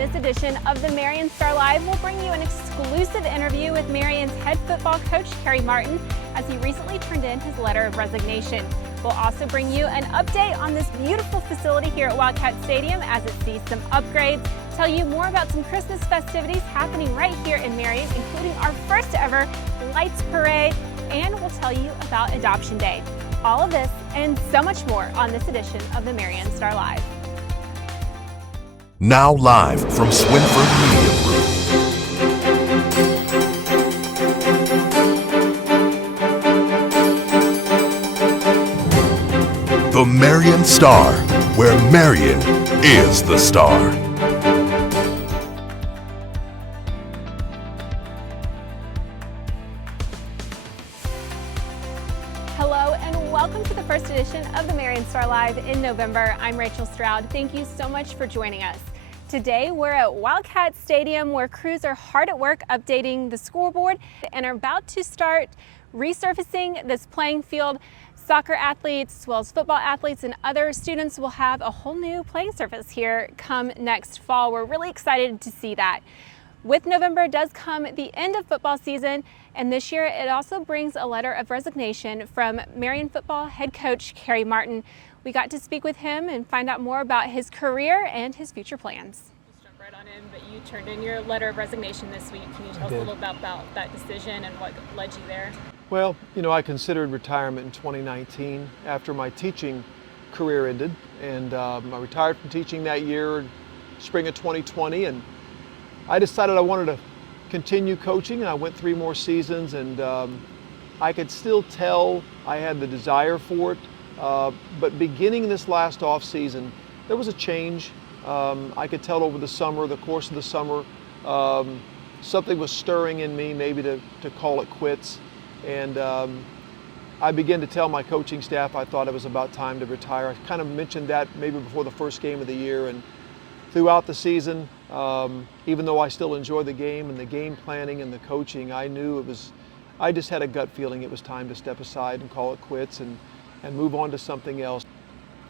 this edition of the Marion Star Live, we'll bring you an exclusive interview with Marion's head football coach, Kerry Martin, as he recently turned in his letter of resignation. We'll also bring you an update on this beautiful facility here at Wildcat Stadium as it sees some upgrades, tell you more about some Christmas festivities happening right here in Marion, including our first ever Lights Parade, and we'll tell you about Adoption Day. All of this and so much more on this edition of the Marion Star Live. Now live from Swinford Media Group. The Marion Star, where Marion is the star. Hello and welcome to the first edition of the Marion Star Live in November. I'm Rachel Stroud. Thank you so much for joining us. Today we're at Wildcat Stadium where crews are hard at work updating the scoreboard and are about to start resurfacing this playing field. Soccer athletes as well as football athletes and other students will have a whole new playing surface here come next fall. We're really excited to see that. With November does come the end of football season, and this year it also brings a letter of resignation from Marion football head coach Kerry Martin. We got to speak with him and find out more about his career and his future plans. Just jump right on in, but you turned in your letter of resignation this week. Can you tell us a little about that decision and what led you there? Well, you know, I considered retirement in 2019 after my teaching career ended, and I retired from teaching that year, spring of 2020, and I decided I wanted to continue coaching, and I went 3 more seasons, and I could still tell I had the desire for it. But beginning this last off season, there was a change. I could tell over the summer, the course of the summer, something was stirring in me, maybe to call it quits. And I began to tell my coaching staff I thought it was about time to retire. I kind of mentioned that maybe before the first game of the year, and throughout the season, even though I still enjoy the game and the game planning and the coaching, I knew I just had a gut feeling it was time to step aside and call it quits and move on to something else.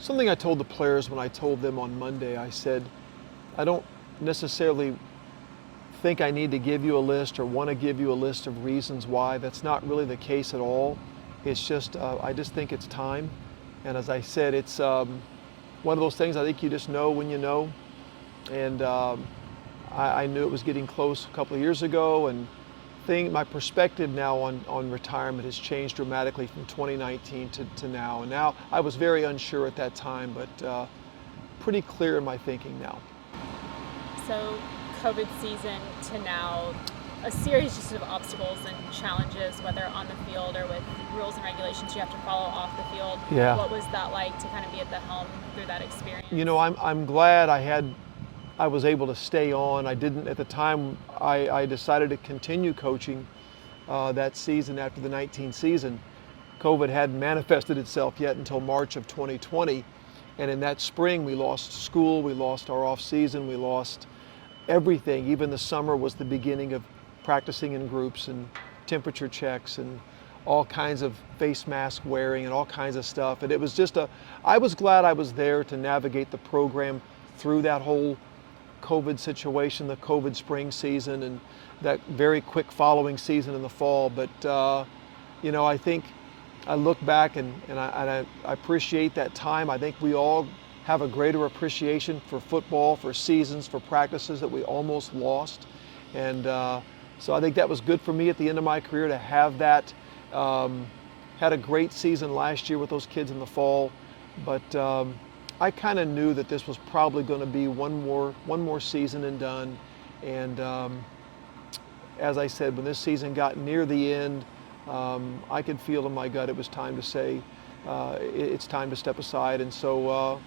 Something I told the players when I told them on Monday, I said, I don't necessarily think I need to give you a list or want to give you a list of reasons why. That's not really the case at all. It's just, I just think it's time. And as I said, it's one of those things I think you just know when you know. And I knew it was getting close a couple of years ago, and my perspective now on retirement has changed dramatically from 2019 to now. And now I was very unsure at that time, but pretty clear in my thinking now. So COVID season to now, a series just of obstacles and challenges, whether on the field or with rules and regulations you have to follow off the field. Yeah. What was that like to kind of be at the helm through that experience? You know, I'm glad I was able to stay on. I didn't, at the time, I decided to continue coaching that season after the 19 season. COVID hadn't manifested itself yet until March of 2020. And in that spring, we lost school, we lost our off season, we lost everything. Even the summer was the beginning of practicing in groups and temperature checks and all kinds of face mask wearing and all kinds of stuff. And it was just I was glad I was there to navigate the program through that whole COVID situation, the COVID spring season, and that very quick following season in the fall. But you know, I think I look back and I appreciate that time. I think we all have a greater appreciation for football, for seasons, for practices that we almost lost. And so I think that was good for me at the end of my career to have that. Had a great season last year with those kids in the fall, but I kind of knew that this was probably going to be one more season and done. And as I said, when this season got near the end, I could feel in my gut it was time to say it's time to step aside. And so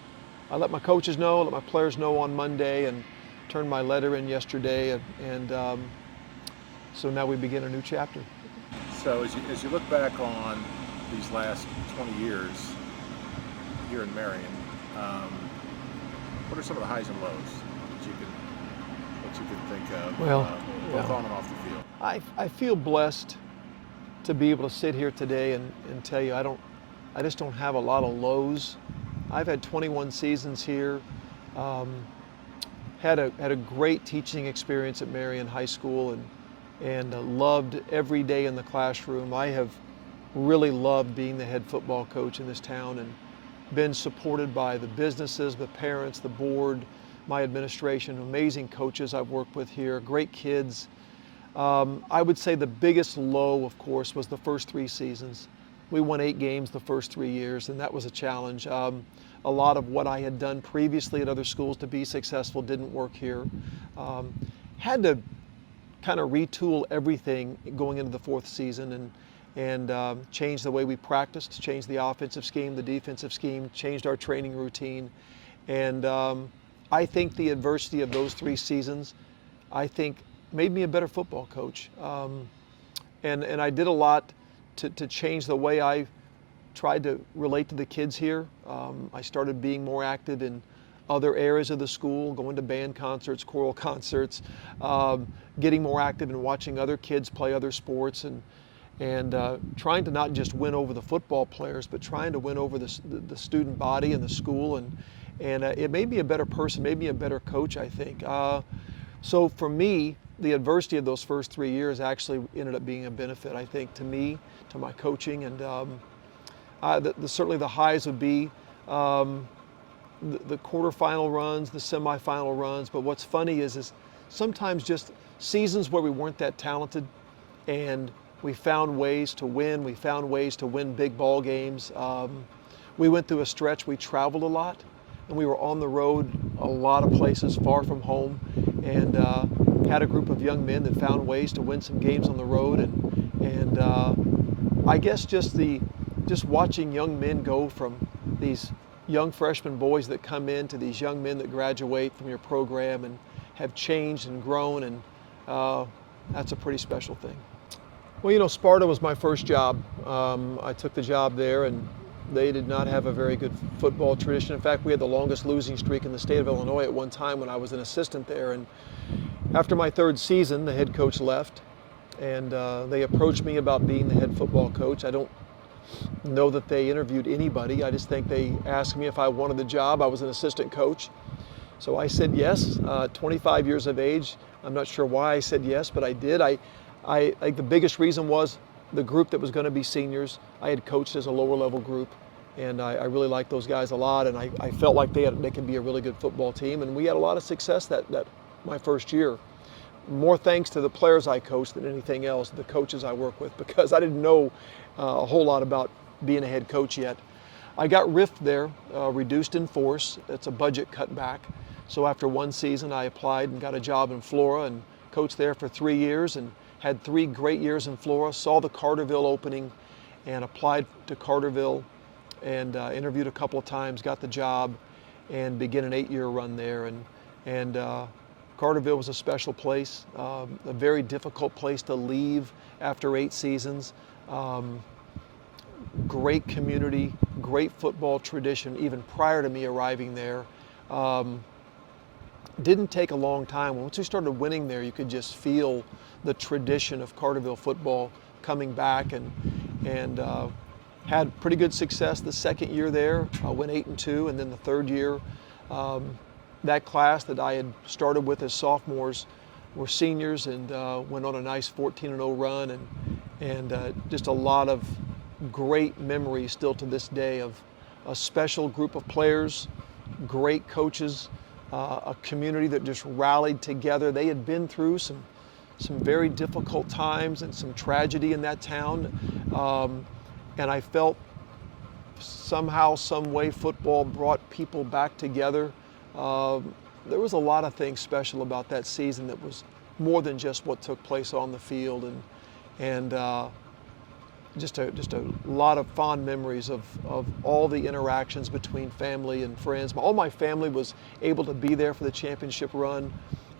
I let my coaches know, let my players know on Monday, and turned my letter in yesterday. And so now we begin a new chapter. So as you look back on these last 20 years here in Marion, what are some of the highs and lows that you can think of, Well, both on and off the field? I feel blessed to be able to sit here today and tell you I just don't have a lot of lows. I've had 21 seasons here. had a great teaching experience at Marion High School, and loved every day in the classroom. I have really loved being the head football coach in this town, and been supported by the businesses, the parents, the board, my administration, amazing coaches I've worked with here, great kids. I would say the biggest low, of course, was the first 3 seasons. We won 8 games the first 3 years, and that was a challenge. A lot of what I had done previously at other schools to be successful didn't work here. Had to kind of retool everything going into the 4th season, and change the way we practiced, change the offensive scheme, the defensive scheme, changed our training routine. And I think the adversity of those 3 seasons, I think, made me a better football coach. And I did a lot to change the way I tried to relate to the kids here. I started being more active in other areas of the school, going to band concerts, choral concerts, getting more active in watching other kids play other sports, and trying to not just win over the football players, but trying to win over the student body and the school. And it made me a better person, made me a better coach, I think. So for me, the adversity of those first 3 years actually ended up being a benefit, I think, to me, to my coaching. And certainly the highs would be the quarterfinal runs, the semifinal runs. But what's funny is sometimes just seasons where we weren't that talented, and we found ways to win. We found ways to win big ball games. We went through a stretch, we traveled a lot, and we were on the road a lot of places far from home, and had a group of young men that found ways to win some games on the road. And I guess just watching young men go from these young freshman boys that come in to these young men that graduate from your program and have changed and grown, and that's a pretty special thing. Well, you know, Sparta was my first job. I took the job there, and they did not have a very good football tradition. In fact, we had the longest losing streak in the state of Illinois at one time when I was an assistant there. And after my 3rd season, the head coach left, and they approached me about being the head football coach. I don't know that they interviewed anybody. I just think they asked me if I wanted the job. I was an assistant coach. So I said yes, 25 years of age. I'm not sure why I said yes, but I did. I the biggest reason was the group that was going to be seniors. I had coached as a lower level group, and I really liked those guys a lot, and I felt like they could be a really good football team, and we had a lot of success that my first year. More thanks to the players I coached than anything else, the coaches I work with, because I didn't know a whole lot about being a head coach yet. I got riffed there, reduced in force. It's a budget cutback. So after 1 season, I applied and got a job in Flora and coached there for 3 years, and had 3 great years in Flora. Saw the Carterville opening and applied to Carterville, and interviewed a couple of times, got the job, and began an 8-year run there. And Carterville was a special place, a very difficult place to leave after 8 seasons. Great community, great football tradition, even prior to me arriving there. Didn't take a long time. Once we started winning there, you could just feel the tradition of Carterville football coming back, and had pretty good success the 2nd year there. I went 8-2, and then the 3rd year, that class that I had started with as sophomores were seniors, and went on a nice 14-0 run, and just a lot of great memories still to this day of a special group of players, great coaches, a community that just rallied together. They had been through some very difficult times and some tragedy in that town, and I felt somehow, some way, football brought people back together. There was a lot of things special about that season that was more than just what took place on the field, and just a lot of fond memories of all the interactions between family and friends. All my family was able to be there for the championship run.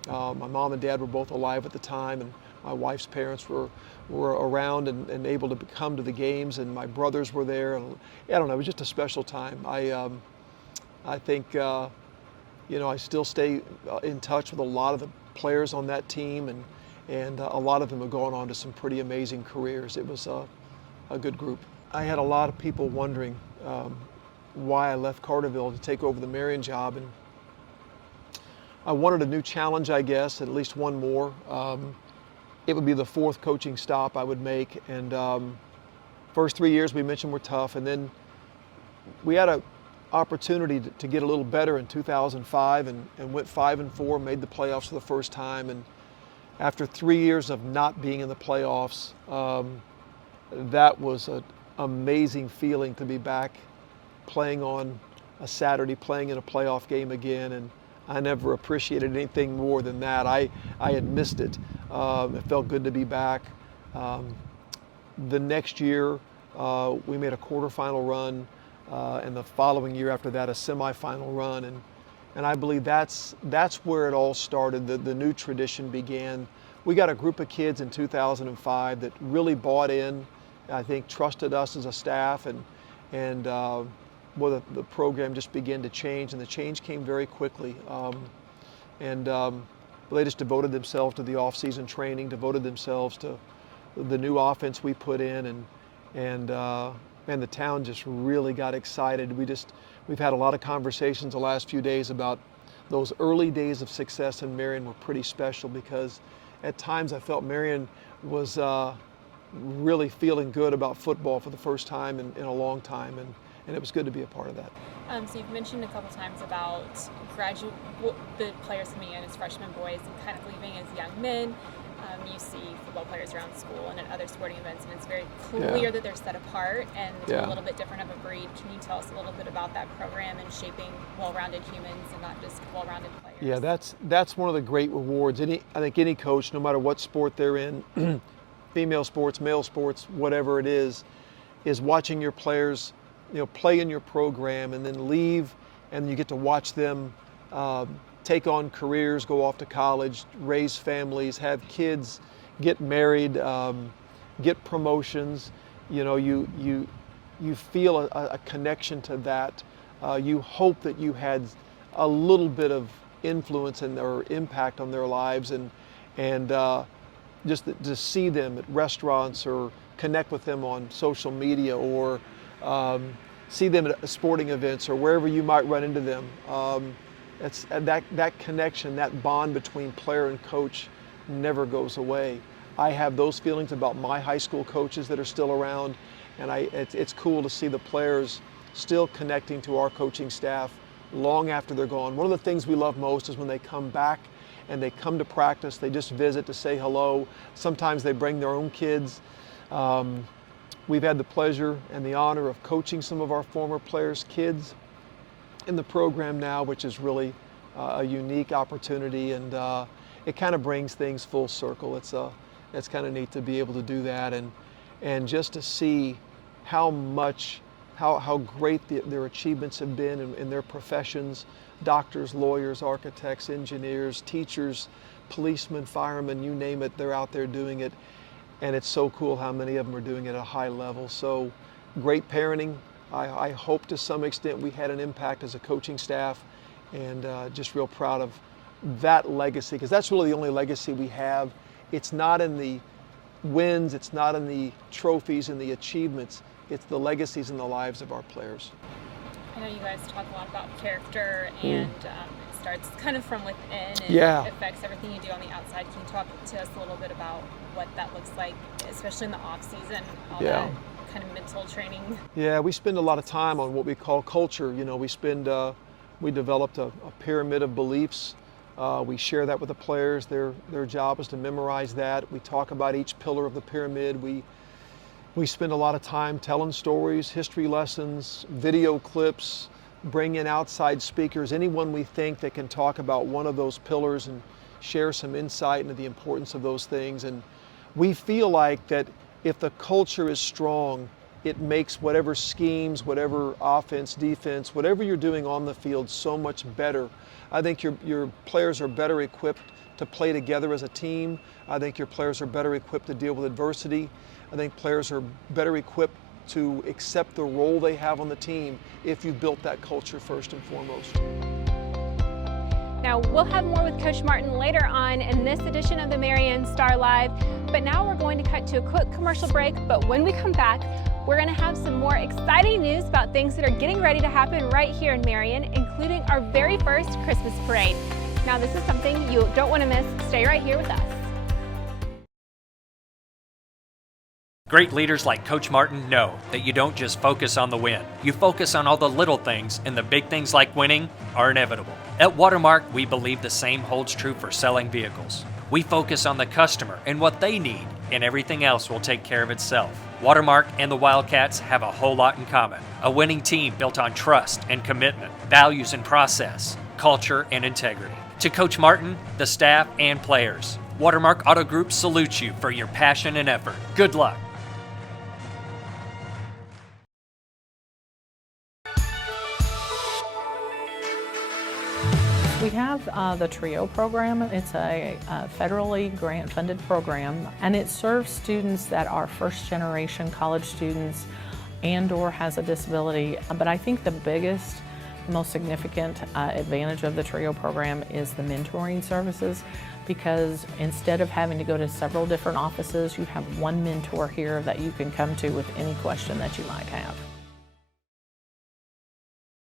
My mom and dad were both alive at the time, and my wife's parents were around and able to come to the games, and my brothers were there. And I don't know, it was just a special time. I think you know, I still stay in touch with a lot of the players on that team, and a lot of them have gone on to some pretty amazing careers. It was a good group. I had a lot of people wondering why I left Carterville to take over the Marion job, and I wanted a new challenge, I guess, at least one more. It would be the 4th coaching stop I would make. And first 3 years we mentioned were tough, and then we had an opportunity to get a little better in 2005 and went 5-4, made the playoffs for the first time. And after 3 years of not being in the playoffs, that was an amazing feeling to be back playing on a Saturday, playing in a playoff game again. And I never appreciated anything more than that. I had missed it. It felt good to be back. The next year, we made a quarterfinal run, and the following year after that, a semifinal run. And I believe that's where it all started. The new tradition began. We got a group of kids in 2005 that really bought in, I think trusted us as a staff, and well, the program just began to change, and the change came very quickly. They just devoted themselves to the off-season training, devoted themselves to the new offense we put in, and the town just really got excited. We've had a lot of conversations the last few days about those early days of success in Marion were pretty special, because at times I felt Marion was really feeling good about football for the first time in a long time, and it was good to be a part of that. So you've mentioned a couple times about the players coming in as freshman boys and kind of leaving as young men. You see football players around school and at other sporting events, and it's very clear that they're set apart and a little bit different of a breed. Can you tell us a little bit about that program and shaping well-rounded humans and not just well-rounded players? Yeah, that's one of the great rewards. I think any coach, no matter what sport they're in, female sports, male sports, whatever it is watching your players, play in your program and then leave, and you get to watch them take on careers, go off to college, raise families, have kids, get married, get promotions. You feel a connection to that. You hope that you had a little bit of influence or impact on their lives, and just to see them at restaurants or connect with them on social media, or see them at sporting events or wherever you might run into them. It's that connection, that bond between player and coach never goes away. I have those feelings about my high school coaches that are still around, and it's cool to see the players still connecting to our coaching staff long after they're gone. One of the things we love most is when they come back and they come to practice, they just visit to say hello. Sometimes they bring their own kids. We've had the pleasure and the honor of coaching some of our former players' kids in the program now, which is really a unique opportunity, and it kind of brings things full circle. It's kind of neat to be able to do that, and just to see how great their achievements have been in their professions. Doctors, lawyers, architects, engineers, teachers, policemen, firemen, you name it, they're out there doing it. And it's so cool how many of them are doing it at a high level. So great parenting. I hope to some extent we had an impact as a coaching staff, and just real proud of that legacy, because that's really the only legacy we have. It's not in the wins, it's not in the trophies and the achievements, it's the legacies in the lives of our players. I know you guys talk a lot about character, and it starts kind of from within and it affects everything you do on the outside. Can you talk to us a little bit about what that looks like, especially in the off season, all that kind of mental training? Yeah, we spend a lot of time on what we call culture. We developed a pyramid of beliefs. We share that with the players. Their job is to memorize that. We talk about each pillar of the pyramid. We spend a lot of time telling stories, history lessons, video clips, bring in outside speakers, anyone we think that can talk about one of those pillars and share some insight into the importance of those things. And we feel like that if the culture is strong, it makes whatever schemes, whatever offense, defense, whatever you're doing on the field so much better. I think your players are better equipped to play together as a team. I think your players are better equipped to deal with adversity. I think players are better equipped to accept the role they have on the team if you've built that culture first and foremost. Now, we'll have more with Coach Martin later on in this edition of the Marion Star Live, but now we're going to cut to a quick commercial break. But when we come back, we're going to have some more exciting news about things that are getting ready to happen right here in Marion, including our very first Christmas parade. Now, this is something you don't want to miss. Stay right here with us. Great leaders like Coach Martin know that you don't just focus on the win. You focus on all the little things, and the big things like winning are inevitable. At Watermark, we believe the same holds true for selling vehicles. We focus on the customer and what they need, and everything else will take care of itself. Watermark and the Wildcats have a whole lot in common. A winning team built on trust and commitment, values and process, culture and integrity. To Coach Martin, the staff, and players, Watermark Auto Group salutes you for your passion and effort. Good luck. We have the TRIO program. It's a federally grant-funded program, and it serves students that are first-generation college students and/or has a disability. But I think the biggest, most significant advantage of the TRIO program is the mentoring services, because instead of having to go to several different offices, you have one mentor here that you can come to with any question that you might have.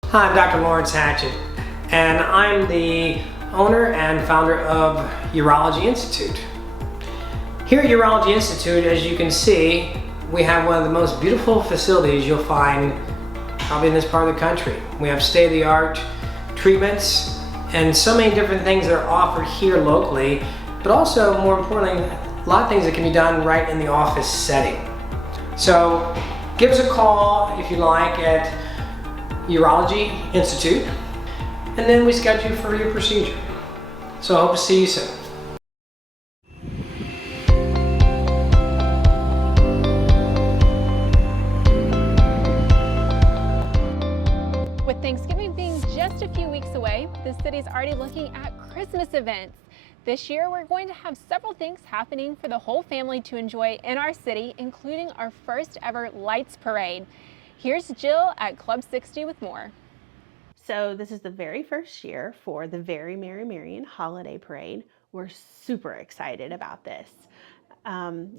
Hi, I'm Dr. Lawrence Hatchett, and I'm the owner and founder of Urology Institute. Here at Urology Institute, as you can see, we have one of the most beautiful facilities you'll find probably in this part of the country. We have state-of-the-art treatments and so many different things that are offered here locally, but also, more importantly, a lot of things that can be done right in the office setting. So give us a call if you like at Urology Institute, and then we schedule you for your procedure. So I hope to see you soon. With Thanksgiving being just a few weeks away, the city's already looking at Christmas events. This year, we're going to have several things happening for the whole family to enjoy in our city, including our first ever Lights Parade. Here's Jill at Club 60 with more. So this is the very first year for the Very Merry Marion Holiday Parade. We're super excited about this.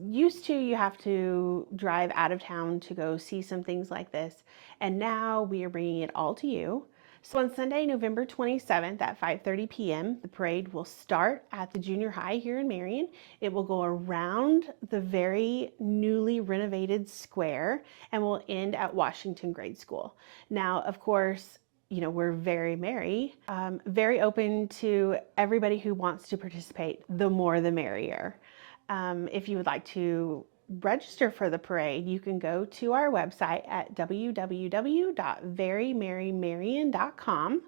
Used to, you have to drive out of town to go see some things like this, and now we are bringing it all to you. So on Sunday, November 27th at 5:30 p.m., the parade will start at the junior high here in Marion. It will go around the very newly renovated square and will end at Washington Grade School. Now, of course, you know, we're very merry, very open to everybody who wants to participate. The more the merrier. If you would like to register for the parade, you can go to our website at www.verymerrymarion.com,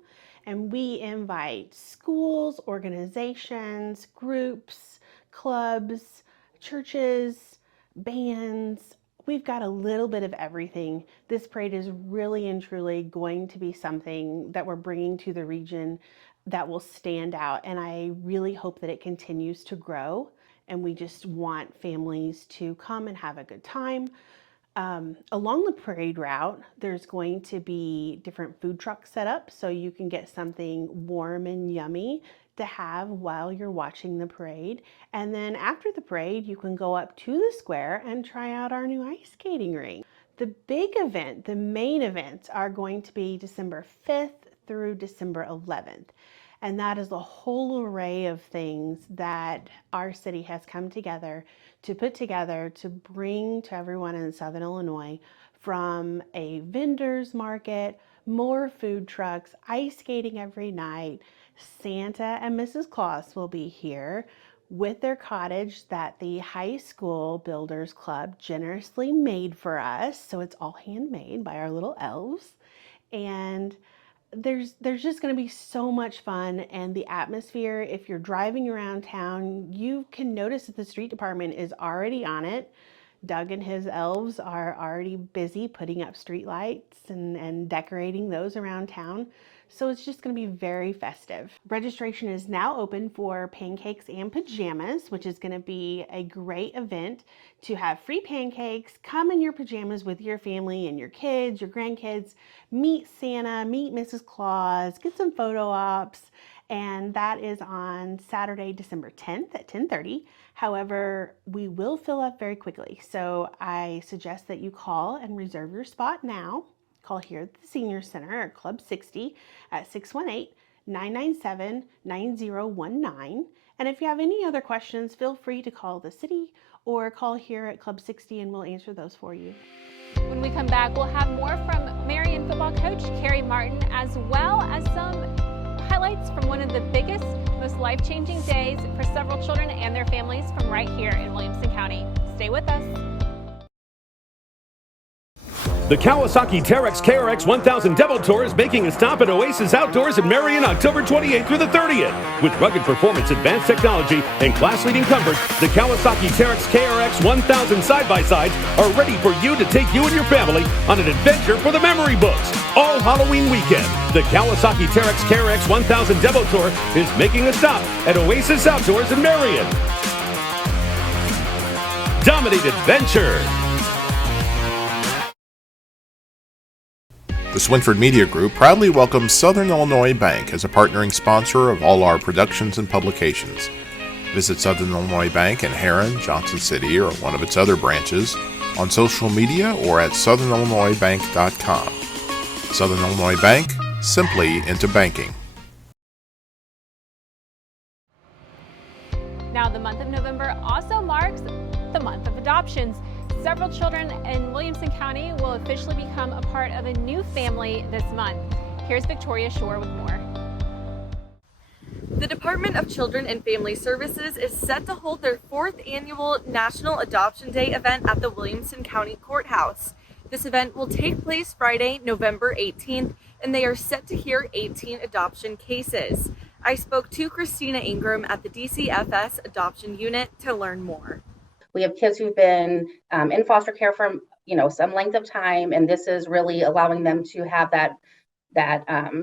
and we invite schools, organizations, groups, clubs, churches, bands. We've got a little bit of everything. This parade is really and truly going to be something that we're bringing to the region that will stand out, and I really hope that it continues to grow. And we just want families to come and have a good time. Along the parade route, there's going to be different food trucks set up so you can get something warm and yummy to have while you're watching the parade. And then after the parade, you can go up to the square and try out our new ice skating rink. The big event, the main events, are going to be December 5th through December 11th. And that is a whole array of things that our city has come together to put together to bring to everyone in Southern Illinois, from a vendor's market, more food trucks, ice skating every night. Santa and Mrs. Claus will be here with their cottage that the high school builders club generously made for us. So it's all handmade by our little elves. And there's just going to be so much fun, and the atmosphere, if you're driving around town, you can notice that the street department is already on it. Doug and his elves are already busy putting up street lights and decorating those around town. So it's just going to be very festive. Registration is now open for pancakes and pajamas, which is going to be a great event to have free pancakes. Come in your pajamas with your family and your kids, your grandkids, meet Santa, meet Mrs. Claus, get some photo ops. And that is on Saturday, December 10th at 10:30. However, we will fill up very quickly. So I suggest that you call and reserve your spot now. Call here at the Senior Center or Club 60 at 997-9019. And if you have any other questions, feel free to call the city or call here at Club 60 and we'll answer those for you. When we come back, we'll have more from Marion football coach Carrie Martin, as well as some highlights from one of the biggest, most life-changing days for several children and their families from right here in Williamson County. Stay with us. The Kawasaki Terex KRX 1000 Demo Tour is making a stop at Oasis Outdoors in Marion October 28th through the 30th. With rugged performance, advanced technology, and class-leading comfort, the Kawasaki Terex KRX 1000 side-by-sides are ready for you to take you and your family on an adventure for the memory books. All Halloween weekend, the Kawasaki Terex KRX 1000 Demo Tour is making a stop at Oasis Outdoors in Marion. Dominate adventure. The Swinford Media Group proudly welcomes Southern Illinois Bank as a partnering sponsor of all our productions and publications. Visit Southern Illinois Bank in Heron, Johnson City, or one of its other branches on social media or at southernillinoisbank.com. Southern Illinois Bank, simply into banking. Now, the month of November also marks the month of adoptions. Several children in Williamson County will officially become a part of a new family this month. Here's Victoria Shore with more. The Department of Children and Family Services is set to hold their 4th annual National Adoption Day event at the Williamson County Courthouse. This event will take place Friday, November 18th, and they are set to hear 18 adoption cases. I spoke to Christina Ingram at the DCFS Adoption Unit to learn more. We have kids who've been in foster care for, some length of time, and this is really allowing them to have that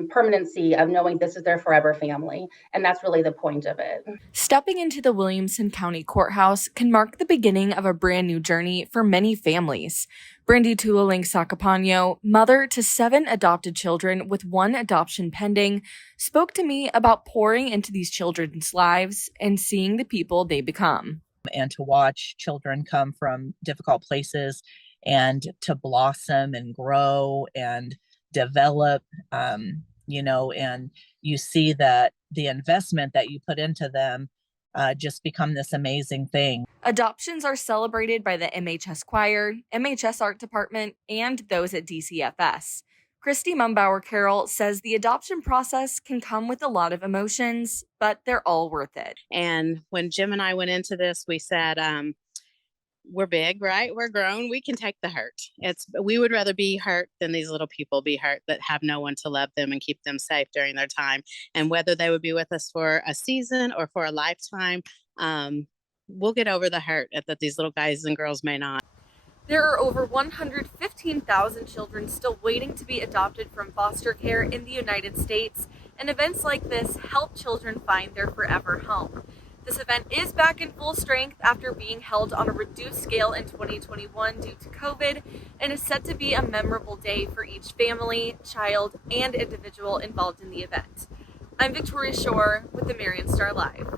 permanency of knowing this is their forever family, and that's really the point of it. Stepping into the Williamson County Courthouse can mark the beginning of a brand new journey for many families. Brandy Tulaling Sacapano, mother to 7 adopted children with 1 adoption pending, spoke to me about pouring into these children's lives and seeing the people they become. And to watch children come from difficult places and to blossom and grow and develop, and you see that the investment that you put into them just become this amazing thing. Adoptions are celebrated by the MHS Choir, MHS Art Department, and those at DCFS. Christy Mumbauer Carroll says the adoption process can come with a lot of emotions, but they're all worth it. And when Jim and I went into this, we said, we're big, right? We're grown. We can take the hurt. We would rather be hurt than these little people be hurt that have no one to love them and keep them safe during their time. And whether they would be with us for a season or for a lifetime, we'll get over the hurt that these little guys and girls may not. There are over 115,000 children still waiting to be adopted from foster care in the United States, and events like this help children find their forever home. This event is back in full strength after being held on a reduced scale in 2021 due to COVID, and is set to be a memorable day for each family, child, and individual involved in the event. I'm Victoria Shore with the Marion Star Live.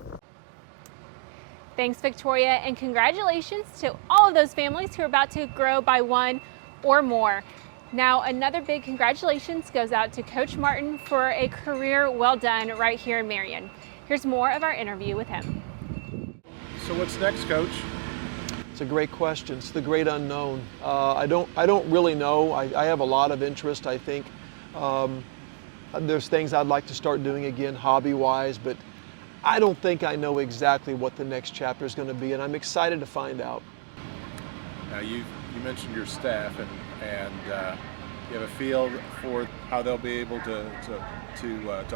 Thanks, Victoria, and congratulations to all of those families who are about to grow by 1 or more. Now, another big congratulations goes out to Coach Martin for a career well done right here in Marion. Here's more of our interview with him. So what's next, Coach? It's a great question. It's the great unknown. I don't really know. I have a lot of interest, I think. There's things I'd like to start doing again hobby-wise, but I don't think I know exactly what the next chapter is going to be, and I'm excited to find out. Now you mentioned your staff, and you have a feel for how they'll be able to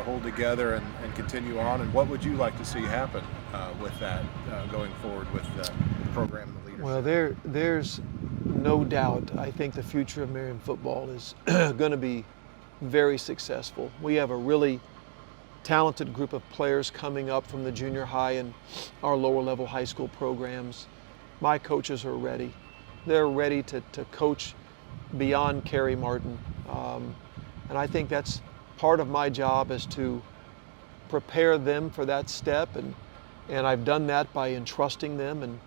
hold together and continue on. And what would you like to see happen with that going forward with the program and the leadership? Well, there's no doubt. I think the future of Marion football is going to be very successful. We have a really talented group of players coming up from the junior high and our lower level high school programs. My coaches are ready. They're ready to coach beyond Carrie Martin. And I think that's part of my job, is to prepare them for that step. And I've done that by entrusting them and,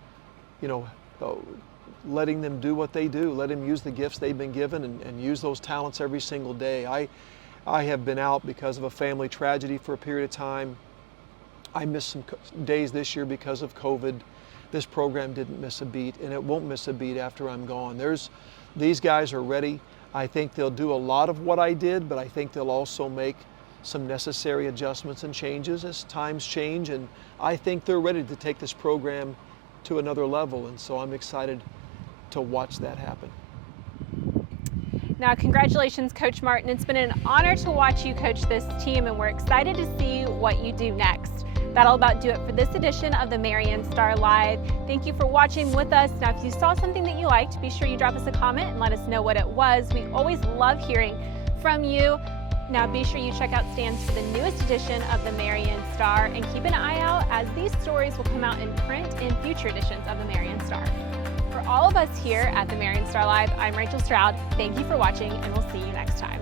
letting them do what they do. Let them use the gifts they've been given and use those talents every single day. I have been out because of a family tragedy for a period of time. I missed some days this year because of COVID. This program didn't miss a beat, and it won't miss a beat after I'm gone. These guys are ready. I think they'll do a lot of what I did, but I think they'll also make some necessary adjustments and changes as times change, and I think they're ready to take this program to another level, and so I'm excited to watch that happen. Now, congratulations, Coach Martin. It's been an honor to watch you coach this team, and we're excited to see what you do next. That'll about do it for this edition of the Marion Star Live. Thank you for watching with us. Now, if you saw something that you liked, be sure you drop us a comment and let us know what it was. We always love hearing from you. Now, be sure you check out stands for the newest edition of the Marion Star, and keep an eye out as these stories will come out in print in future editions of the Marion Star. For all of us here at the Marion Star Live, I'm Rachel Stroud. Thank you for watching, and we'll see you next time.